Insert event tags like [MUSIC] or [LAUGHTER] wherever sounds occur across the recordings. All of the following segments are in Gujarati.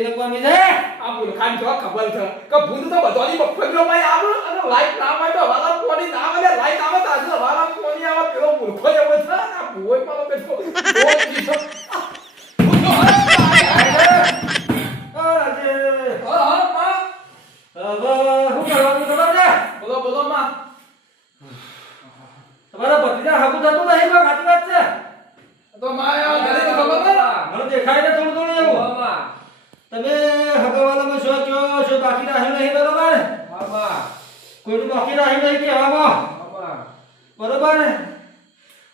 કેવી લખવાની છે આ મૂર્ખાને જો ખબર છે કે ભૂત તો બધાની ભાઈ આવે અને લાઈટ ના આવે તો વાલા કોની ના આવે લાઈટ આવે તો આજે વાલા કોની આવે પેલો મૂર્ખો જેવો છે આ ભૂવો પાલો બેઠો બહુ દીધો. આ રાજે. હા, હા, માં. હવે શું કરવાનું ખબર છે બોલો બોલો માં તમારા ભત્રીજા હાગુ થતું નહીં કોઈ સાચી વાત છે તો માં આ ઘરે તો ખબર ને મને દેખાય છે થોડું થોડું એવું તમે હગાવાલામાં શું કયો શું બાકી રાખ્યું નહીં બરોબર? કોઈનું બાકી રાખ્યું નહીં કે હવામાં બરોબર?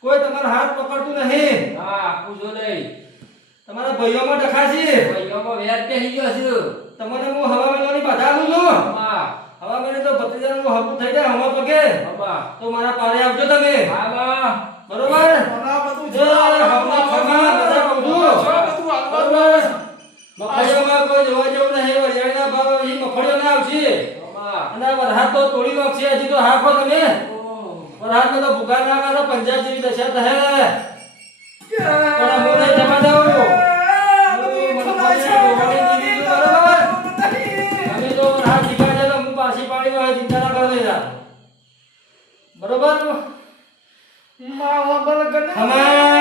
કોઈ તમારો હાથ પકડતું નહીં. તમારા ભાઈઓમાં ડખાશી. તમને હું હવા મેળવાની બાધા આપું છું. હવા મેળે તો ભત્રીજાનું હકું થઈ જાય હવા પગે. તો મારા પારે આવજો તમે. બરોબર? આ બધું જો હમણાં ખમા બધા કહું છું. છો બધું હાલવાનું બરોબર જોવા જેવું નહીં વરિયાળીના ભાવ એ મફળીઓ ના આવશે. અને વરસાદ તો તોડી નાખશે. હજી તો હાફો તમે. વરસાદ તો ભૂખા ના કરો પંજાબ જેવી દશા થશે પણ હું નહીં દઉં હું છું, બરોબર. તો વરસાદ મજા આવે તો હું પાછી પાડી હોય ચિંતા ના કરો દેતા બરોબર? અમાર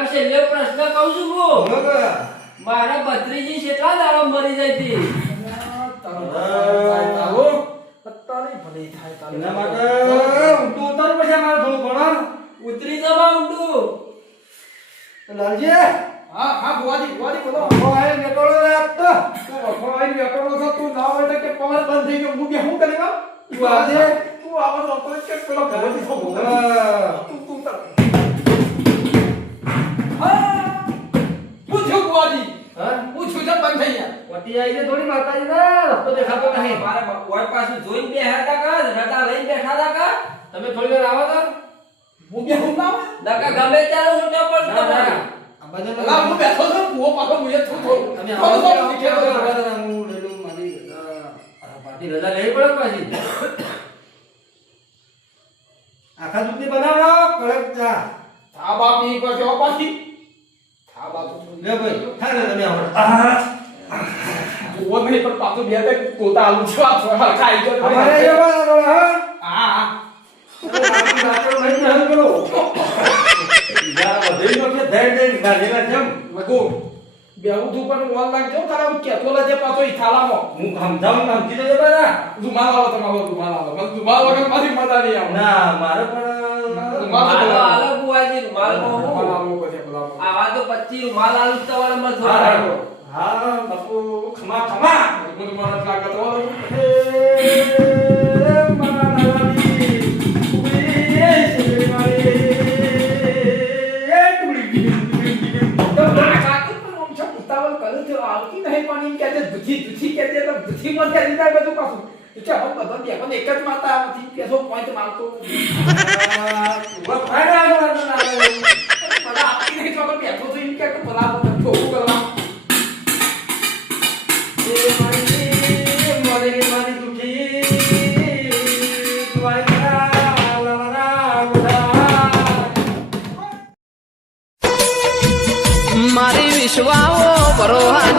છેલ્લા છેલ્લે પ્રશ્ન કહું છું હું મારા ભત્રીજી કેટલા દાડા મરી જાય હતી ઉતરી જવા ઊંડું. લાલજી. હા હા બુવાજી બુવાજી બોલો. આય નીકળો રે તો. તું વખોડાઈ બેઠો તું ના હોય કે પવન બંધ થઈ ગયો. હું કે કરી ગયો તું આજે? તું આવો તો કે પેલો ભગવતી છો ભગવતી હા. તું તું છે થોડી માતાજી ના રસ્તો દેખાતો નહીં. મારે કોઈ પાસે જોઈને બેઠા હતા કા? રજા લઈને બેઠા હતા કા? તમે થોડી વાર આવો તો. હું કે હું ના નકા ગમે ત્યારે હું તો પણ. તમારે. આ બાજુ હું બેઠો છું હું પાછો હું છું થોડું. તમે આવો. હું લઈ મારી રજા લેવી પડે પાછી. આખા દૂધની બનાવો કડક ચા. થા બાપી પર કેવો પાછી. થા બાપુ. લે ભાઈ ખા તમે આવો. [LAUGHS] જુઓ નહીં પણ પાછું બે તે પોતા આલુ છે. આ થોડા ખાઈ ગયો. અમારે એવા ના હા? હા હા. નહીં ધ્યાન કરો યા બધે નો કે ધેર ધેર ગાલેલા મગો બેહું તું પણ ઓન લાગજો. તારા કેતો લાજે પાછો ઈ હું સમજાવું નામ કીધું બરા રૂમાલ આવો તમારો રૂમાલ આવો મને રૂમાલ વગર મારી મજા નહીં આવે. ના મારે પણ રૂમાલ માલ આલો બુવાજી માલ આવો પછી બોલાવો આવા તો 25 માલ આલુ તમારે મત હા બાપુ. હે કરું આવતી નહીં પણ એમ છે દુખી દુખી તો દુખી મત છે બધું પાછું એટલે હવે બધો એક જ માતા નથી પેસો પોઈન્ટ મારતો વિશ્વાઓ પરોહાની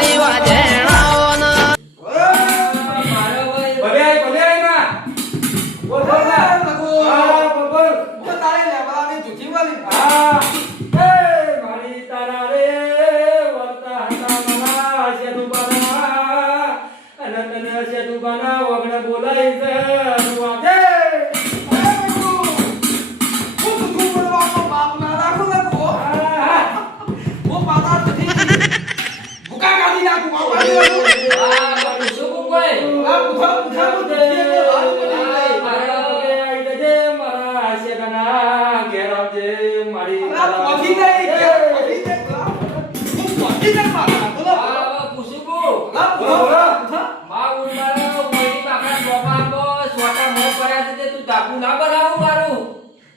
ટાપુ પારું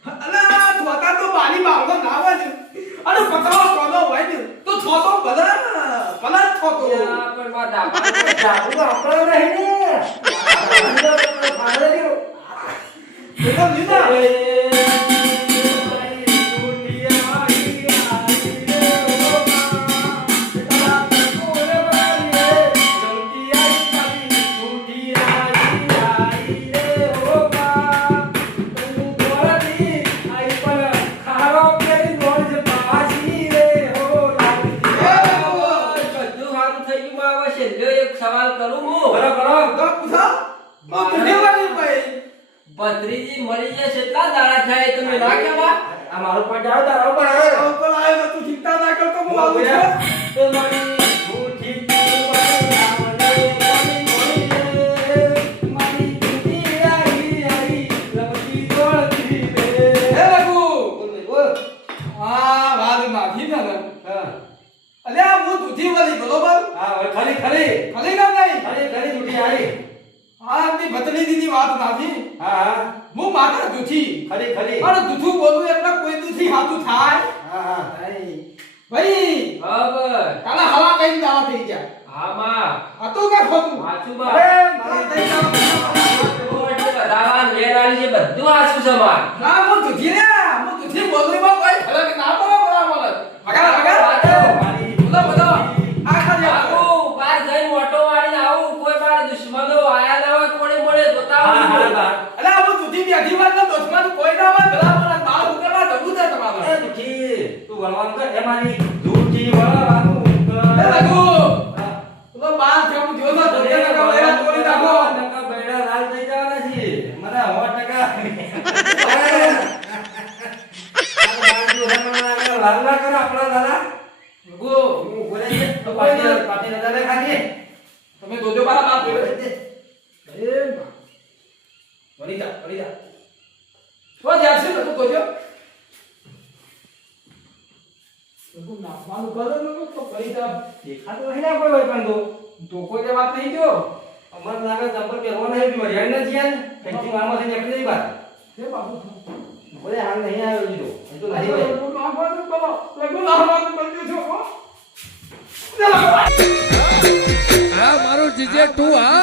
અલા થોતા તો બાલી બાળકો ના હોય ને અને પકડો કોનો હોય ને તો થોતો ભલે ભલે થોતો પણ દાબા ડાકુ આપણો નહીં ને. એકદમ લીધા. ભત્રીજી મરી જાય કેટલા દાડા થાય તમે ના કહેવા આ મારો પણ જાવ તારો પણ હવે પણ આવ્યો તું ચિંતા ના કરતો હું આવું છું. દીદી હા હા માતા દુથી ખરી ખરી પણ દુથું બોલવું એટલે કોઈ દુથી હાથું થાય હા હા ભાઈ ખબર કાલે હવા કઈ દાવા થઈ ગયા હા માં હતું કે ખોટું સાચું અરે મારા જાવ દાવા લેર આલી છે બધું આસુ છે માં ના હું દુથી ને મારી દૂરથી વળવાનું એ કર. તો બાર જેમ જો તો ધોકે ના કામ તોડી નાખો ટકા બૈડા લાલ થઈ જવાના છે. મને સો ટકા. [LAUGHS] લાલ ના કરો આપણા દાદા. રઘુ હું બોલે છે, તો નજરે ખાલી. તમે દોજો મારા બાપ જોડે એ. વળી જા, વળી જા. તો દોજો રઘુ નાખવાનું કરો ને તો કરી જા દેખાતો નહીં ના કોઈ હોય પણ તો. તો કોઈ જે વાત નહીં જો અમર લાગે જબર પહેરવો નહીં, વરિયાળ નથી યાર. કંઈથી મારમાંથી નીકળી જઈ બહાર. હે બાપુ બોલે હાલ નહીં આવ્યો બીજો. એ તો નહીં ભાઈ. તું નાખવાનું કરો રઘુ નાખવાનું કરી દેજો હો આ મારું જીજે તું હા